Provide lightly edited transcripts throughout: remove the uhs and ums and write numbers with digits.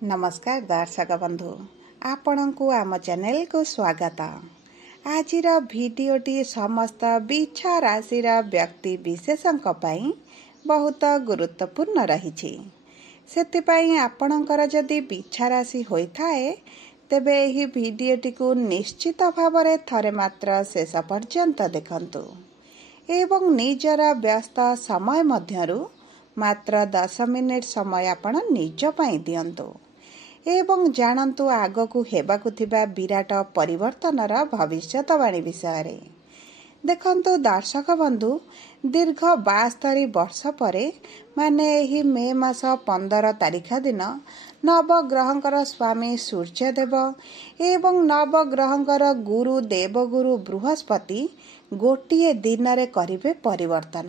नमस्कार दर्शक बंधु आपण को आम चैनल को स्वागत। आज भिडियोटी समस्त बिछा राशि व्यक्ति विशेषों बहुत गुरुत्वपूर्ण रही। से आपणकर जदि बिछा राशि होता है तेबे यही भिडियोटी को निश्चित भाव थरे मात्र शेष पर्यंत देखंतु एवं निजर व्यस्त समय मध्यरु मात्र 10 मिनिट समय आपण निज पई दियंतु एवं जानतु आगकू हेबाकू थिबा विराट परिवर्तनर भविष्यवाणी विषय। देखंतु दर्शक बंधु दीर्घ 72 वर्ष परे माने एही मे मास 15 तारिख दिन नवग्रहंकर स्वामी सूर्यदेव एवं नवग्रहंकर गुरु देवगुरु बृहस्पति गोटिए दिन रे करिवे परिवर्तन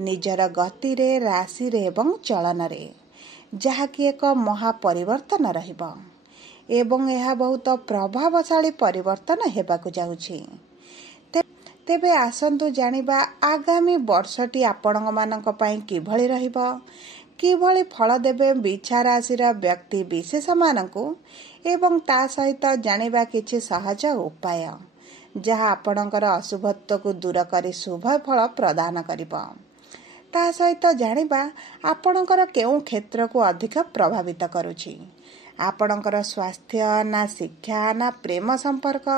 निजर गति रे राशि रे एवं चलन रे जहाँकि एक महापरिवर्तन रहिबो एवं यह बहुत प्रभावशाली परिवर्तन हेबाकू जाउछि। तेबे आसंतु जानिबा आगामी वर्षटी आपणक मानक पई किभଳି रहिबो किभଳି फल देबे बिछा राशिर व्यक्ति विशेष मानकू एवं ता सहित जानिबा किछि सहज उपाय जहाँ आपणकर अशुभत्व को दूर करी शुभ फल प्रदान करिबो। ता सहित जानिबा आपणकर केउ क्षेत्र को अधिक प्रभावित करुछि। आपणकर स्वास्थ्य ना शिक्षा ना प्रेम संपर्क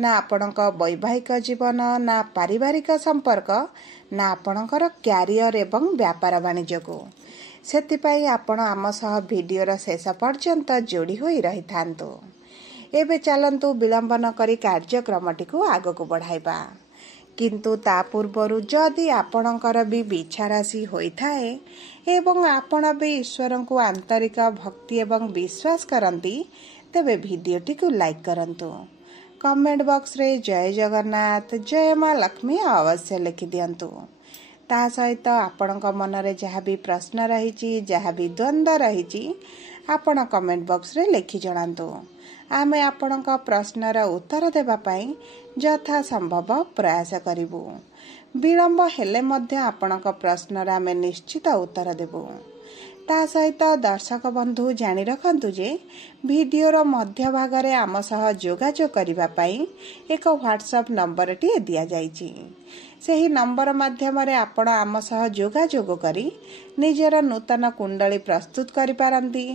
ना आपणक वैवाहिक जीवन ना पारिवारिक संपर्क ना आपणकर क्यारियर एवं व्यापार वाणिज्य को सेतिपई आपण आम सह भिडियोर शेष पर्यंत जोड़ी होई रही थांतु। एबे चलंतु विलंब न करी कार्यक्रमटी को आगको बढ़ाइबा किंतु ता पूर्वरु जदि आपणकर भी बिछा राशि होइथाए एवं आपण भी ईश्वर को आंतरिक भक्ति एवं विश्वास करंती तेबे भिडियोटी को लाइक करंतु कमेंट बॉक्स रे जय जगन्नाथ जय मां लक्ष्मी अवश्य लिखि दियंतु। ता सहित आपणक मन रे जहाँ भी प्रश्न रही जहाँ भी द्वंद्व रही आपण कमेंट बॉक्स रे लिखि जणांतु आमे आपणक प्रश्नर उत्तर देबा पई यथा संभव प्रयास करिबु। विलंब हेले मध्य आपणक प्रश्नर आमे निश्चित उत्तर देबु। ता सहित दर्शक बंधु जानि रखंतु जे भिडियोर मध्य भाग रे आम सह जोगाजोग करिबा पई एक व्हाट्सएप नंबर टी दिया जाइछि। सेही नंबर माध्यम रे आपण आम सह जोगाजोग करी निजर नूतन कुंडली प्रस्तुत करि पारंती।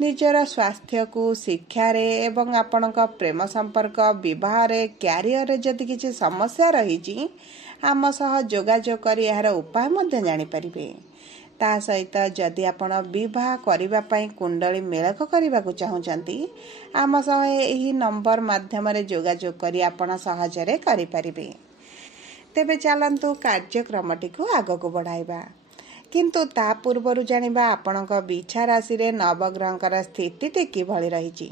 निजर स्वास्थ्य को शिक्षा रे एवं आपणक प्रेम संपर्क विवाह रे क्यारियर रे जदि किछि समस्या रहिछि आम सह जोगाजोग करी यार उपाय मध्य जानि परिबे। ता सहित जदि आपण विवाह करिबा पई कुंडली मेलक करिबाकू चाहुचंती आम सह एही नंबर माध्यम रे जोगाजोग करी आपण सहजरे करि परिबे। तेबे चलंतु कार्यक्रमटी को आगको बढ़ाइबा किंतु ता पूर्वरु जानिबा आपणक बिछा राशि रे नवग्रहंकर स्थिति किभଳି रहिछि।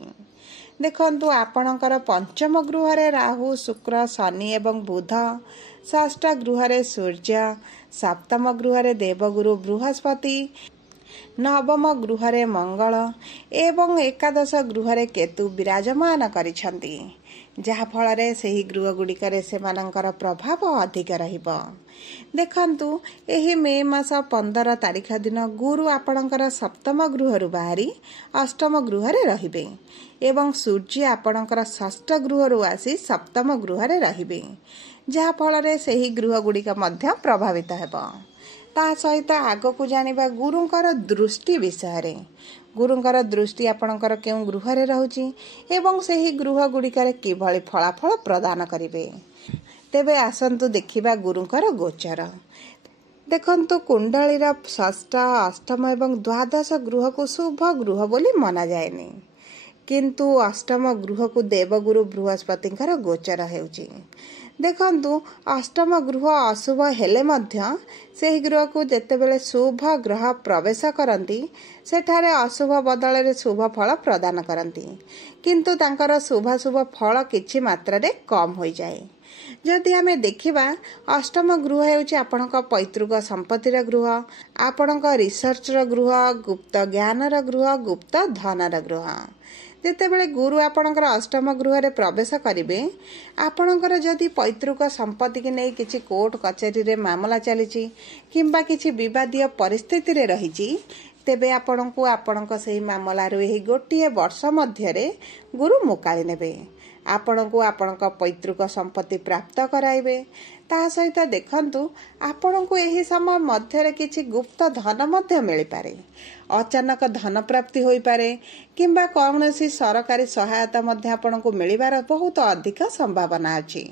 देखंतु आपणकर पंचम गृह रे राहु शुक्र शनि एवं बुध षष्ठ गृह रे सूर्य सप्तम गृह रे देवगुरु बृहस्पति नवम गृह रे मंगल एवं एकादश गृह रे केतु विराजमान करिछंती जहा फल रे सेही गृह गुड़िकरे सेमानंकर प्रभाव अधिक रहिबो। देखंतु एही मे मास 15 तारिख दिन गुरु आपणकर सप्तम गृह रु बाहरी अष्टम गृह रे रहिबे एवं सूर्य आपणकर षष्ठ गृह रु आसी सप्तम गृह रे रहिबे जहा फल रे सेही गृह गुड़िक मध्य प्रभावित हेबो। ता सहित आगकू जानिबा गुरुंकर दृष्टि विषय रे गुरुंकर दृष्टि आपणकर केउ गृह रे रहउची एवं सेही गृह गुड़िकरे किभଳି फलाफल प्रदान करिवे। तेबे आसंतु देखिबा गुरुंकर गोचर। देखंतु कुंडलीर षष्ठ अष्टम एवं द्वादश गृह को शुभ गृह बोली मना जाएनी किंतु अष्टम गृह को देवगुरु बृहस्पतिंकर गोचर हेउची। देखंतु अष्टम गृह अशुभ हेले मध्य सेही गृह को जेतेबेले शुभ ग्रह प्रवेश करंती सेठारे अशुभ बदल रे शुभ फल प्रदान करंती किंतु तांकर शुभ फल किछि मात्रा रे कम होई जाए। जदि आमे देखिबा अष्टम गृह हेउची आपणक पैतृक संपत्तिर गृह आपणक रिसर्च र गृह गुप्त ज्ञान र गृह गुप्त धन र गृह। जेतेबेले गुरु आपणकर अष्टम गृह रे प्रवेश करिवे आपणकर जदि पैतृक संपत्ति की नहीं किछि कोर्ट कचेरी रे मामला चलीची किंबा किछि विवादीय परिस्थिति रे रहिची तेबे आपणको आपणको सही मामलारू एही गोटिए वर्ष मध्यरे गुरु मुकाली नेबे। आपणको आपणको पैतृक संपत्ति प्राप्त कराइबे। ता सहित देखंतु आपणको एही समय मध्यरे किछि गुप्त धन मध्य मिली पारे। अचानक धन प्राप्ति होई पारे किंबा कौनसी सरकारी सहायता मध्य आपणको मिलिबार बहुत अधिक संभावना अछि।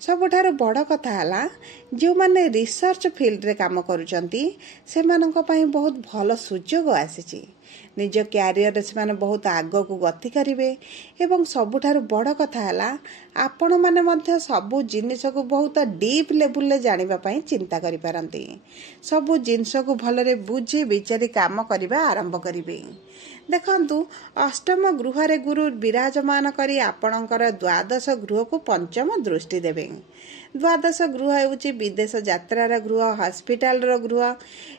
सबुठारु बड़ कथा हला जो माने रिसर्च फील्ड रे काम करूचंती सेमानक पई बहुत भलो सुजोग आसीची। निज क्यारियर से माने बहुत आगो को गति करिवे एवं सबुठारु बड़ कथा हला आपण माने मध्य सबु जिनिस को बहुत डीप लेवल ले जानिबा पई चिंता करि पारंती। सबु जिनिस को भलरे बुझी विचारी काम करिबा आरंभ करिवे। देखंतु अष्टम गृह रे गुरु विराजमान करी आपणकर द्वादश गृह को पंचम दृष्टि देबे। द्वादश गृह हेउची विदेश यात्रार गृह, हॉस्पिटल रो गृह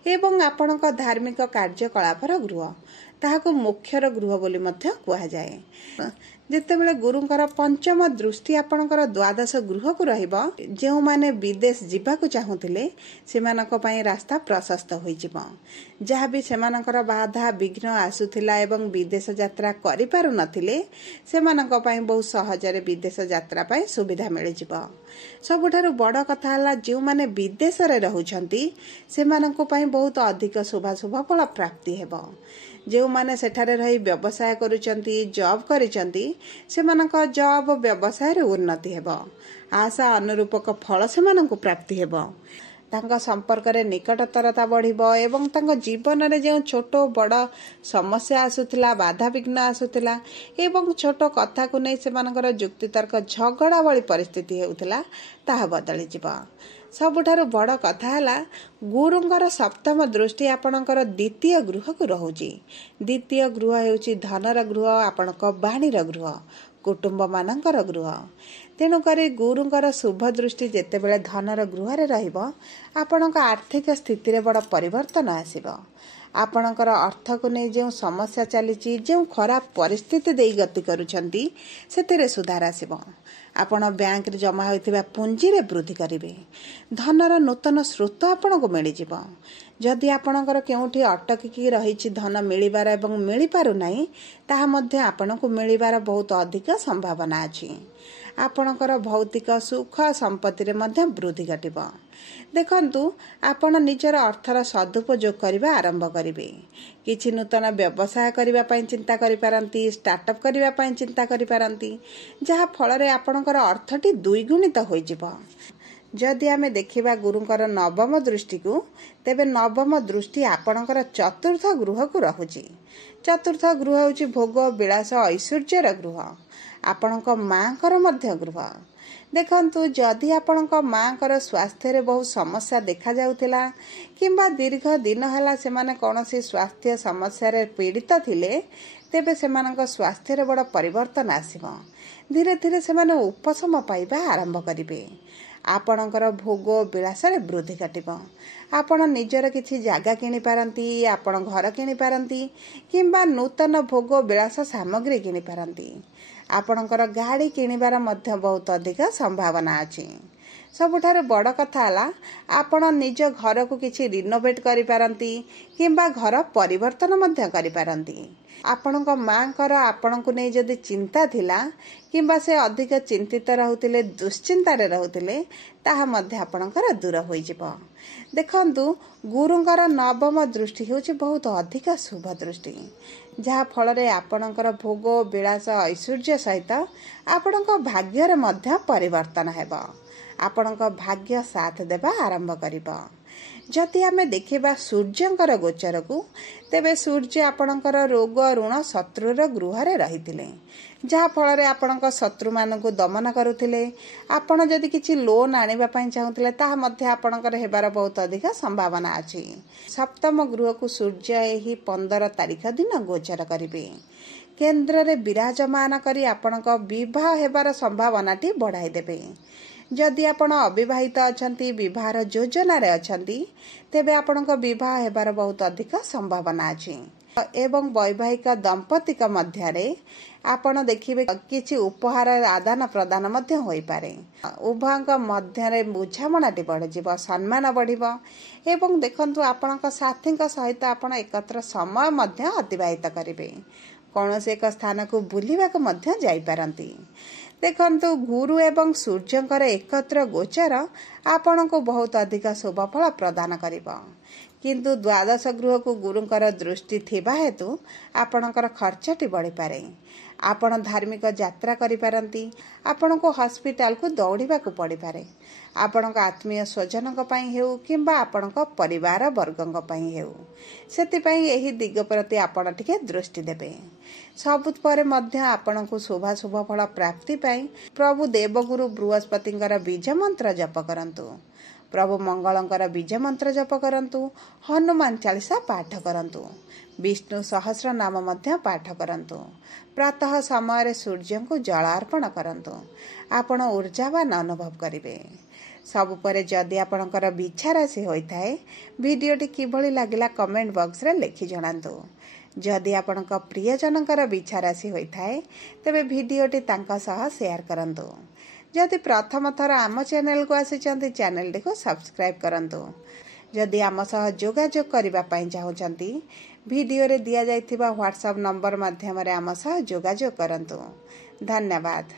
एवं आपणक धार्मिक कार्यकलापर गृह। ताहाको मुख्यर गृह बोली मध्य कुहा जाए। जेतेबेले गुरुंकर पंचम दृष्टि आपणकर द्वादश गृह को रहिबो, जेउ माने विदेश जिबाकु चाहुथिले सेमानक पई रास्ता प्रशस्त होई जिवो। जहा भी सेमानकर बाधा विघ्न आसुथिला एवं विदेश यात्रा करि पारु नथिले सेमानक पई बहुत सहजरे विदेश यात्रा पई सुविधा मिलि जिवो। सबुठारु बड़ कथा हला जेउ माने विदेश रे रहुछंती सेमानक पई बहुत अधिक शुभ फल प्राप्ति हेबो। जो माने सेठारे रही व्यवसाय करूचंती, जॉब करिचंती सेमानक जॉब व्यवसाय रे उन्नति हेबो। आशा अनुरूपक फल सेमानक प्राप्ति हेबो। तांका संपर्क रे निकटतरता बढ़िबो एवं तांका जीवन रे जे छोट बड़ समस्या आसुथिला, बाधा विघ्न आसुथिला एवं छोट कथा को नै सेमानकर जुक्ति तर्क झगड़ा वाली परिस्थिति हेउथिला ताहा बदली जिवो। सबुठारु बड़ कथा हला गुरुंकर सप्तम दृष्टि आपणकर द्वितीय गृह को रहुची। द्वितीय गृह हेउची धनर गृह, आपणक बाणीर गृह, कुटुंब मानकर गृह। तेणु करी गुरुंकर शुभ दृष्टि जेतेबेले धनर गृह रे रहिबो आपणक आर्थिक स्थिति रे बड़ परिवर्तन आसीबो। आपणकर अर्थ को नै जे समस्या चलीची, जे खराब परिस्थिति देई गति करूछंती सेतेरे सुधार आसीबो। आपण बैंक रे जमा होइथिबा पुंजी रे वृद्धि करिवे। धनर नूतन स्रोत आपणको मिलि जिवो। जदि आपणकर केउठी अटकी रहिछि धन मिलिबार एवं मिलि पारु नाही ताहा मध्ये आपणको मिलिबार बहुत अधिक संभावना अछि। आपणकर भौतिक सुख संपत्ति रे मध्ये वृद्धि घटिबो। देखंतु आपण निजर अर्थर सदुपयोग करिबा आरंभ करिवे। किछि नूतन व्यवसाय करिबा पई चिंता करि पारंती, स्टार्टअप करिबा पई चिंता करि पारंती, जहा फल रे आपणकर अर्थटी द्विगुणित होई जिवो। जदि आमे देखिबा गुरुंकर नवम दृष्टि को तेबे नवम दृष्टि आपणकर चतुर्थ गृह को रहुची। चतुर्थ गृह होची भोग विलास ऐश्वर्यर गृह, आपणक मांकर मध्य गृह। देखंतु जदि आपणक मांकर स्वास्थ्य रे बहुत समस्या देखा जाउथिला किंबा दीर्घ दिन हला सेमाने कोनोसी स्वास्थ्य समस्या रे पीड़ित थिले तेबे सेमानक स्वास्थ्य रे बड़ परिवर्तन आसीबो। धीरे धीरे सेमाने उपशम पाइबा आरंभ करिवे। आपणकर भोग विलास रे वृद्धि घटिबो। आपण निजर किछि जागा किनि पारंती, आपण घर किनि पारंती किंबा नूतन भोग विलास सामग्री किनि पारंती। आपणकर गाड़ी किनिबार मध्य बहुत अधिक संभावना अछि। सबुठारु बड़ कथा हला आपण निज घर को किछि रिनोवेट करि पारंती किंबा घर परिवर्तन मध्य करि पारंती। आपणक मांकर आपणको नै जदि चिंता थिला किंबा से अधिक चिंतित रहउतिले, दुश्चिंता रे रहउतिले ताहा मध्य आपणकर दूर होई जिवो। देखंतु गुरुंकर नवम दृष्टि होछि बहुत अधिक शुभ दृष्टि, जहा फल रे आपणकर भोग विलास ऐश्वर्य सहित आपणक भाग्य रे मध्य परिवर्तन हेबो। आपणक भाग्य साथ देबा आरंभ करिबो। जदि आमे देखिबा सूर्यंकर गोचर को तेबे सूर्य आपणकर रोग ऋण शत्रुर गृह रे रहिथिले, जहा फल रे आपणक शत्रु मानकु दमन करुथिले। आपण जदि किछि लोन आनिबा पई चाहुथिले ताहा मध्ये आपणकर हेबार बहुत अधिक संभावना अछि। सप्तम गृह को सूर्य एही 15 तारिख दिन गोचर करिवे। केंद्र रे विराजमान करी आपणक विवाह हेबार संभावनाटी बढ़ाई देबे। जदि आपण अविवाहित अछंती, विवाहर योजना रे अछंती तेबे आपणक विवाह हेबार बहुत अधिक संभावना अछि। एवं वैवाहिक दंपतिक मध्य आपण देखिबे किछि उपहार आदान प्रदान मध्य होई पारे। उभयक मध्य बुझामणाटी बढ़ जीव, सम्मान बढ़िबो एवं देखंतु आपणक साथीक सहित आपण एकत्र समय मध्य अतिबाहित करिवे। कौनसी एक स्थान को बुलिबाक मध्य जाई पारंती। देखंतु गुरु एवं सूर्यंकर एकत्र गोचर आपण को बहुत अधिक शुभ फल प्रदान करिबो। किंतु द्वादश गृह को गुरुंकर दृष्टि थिबा हेतु आपणकर खर्चटी बढ़ी पारे। आपण धार्मिक यात्रा करि पारंती। आपण को हॉस्पिटल को दौड़िबा को पड़ी पारे। आपण आत्मीय स्वजनक पई हेउ किंबा आपण परिवार वर्गंक पई हेउ, सेति पई एही दिग प्रति आपण टिके दृष्टि देबे। सबुत परे मध्य आपण को शुभ शुभ फल प्राप्ति पई प्रभु देवगुरु बृहस्पतिंकर बीज मंत्र जप करंतु। प्रभु मंगलंकर बीज मंत्र जप करंतु। हनुमान चालीसा पाठ करंतु। विष्णु सहस्र नाम मध्य पाठ करंतु। प्रातः समय सूर्य को जल अर्पण करंतु। आपण ऊर्जावान अनुभव करिवे। सबु परे जदि आपणकर बिच्छा राशि होइथाए, वीडियोटी किभଳି लागिला कमेंट बॉक्स रे लिखि जणांतु। जदि आपणक प्रियजनकर बिच्छा राशि होइथाए, तेबे वीडियोटी तांका सह शेयर करंतु। जदि प्रथम थर आम चैनल को आसिचंती, चैनल को सब्सक्राइब करंतु। जदि आम सह जोगाजोग करिबा पई चाहुचंती, वीडियो रे दिया जाइथिबा व्हाट्सएप नंबर माध्यम रे आम सह जोगाजोग करंतु। धन्यवाद।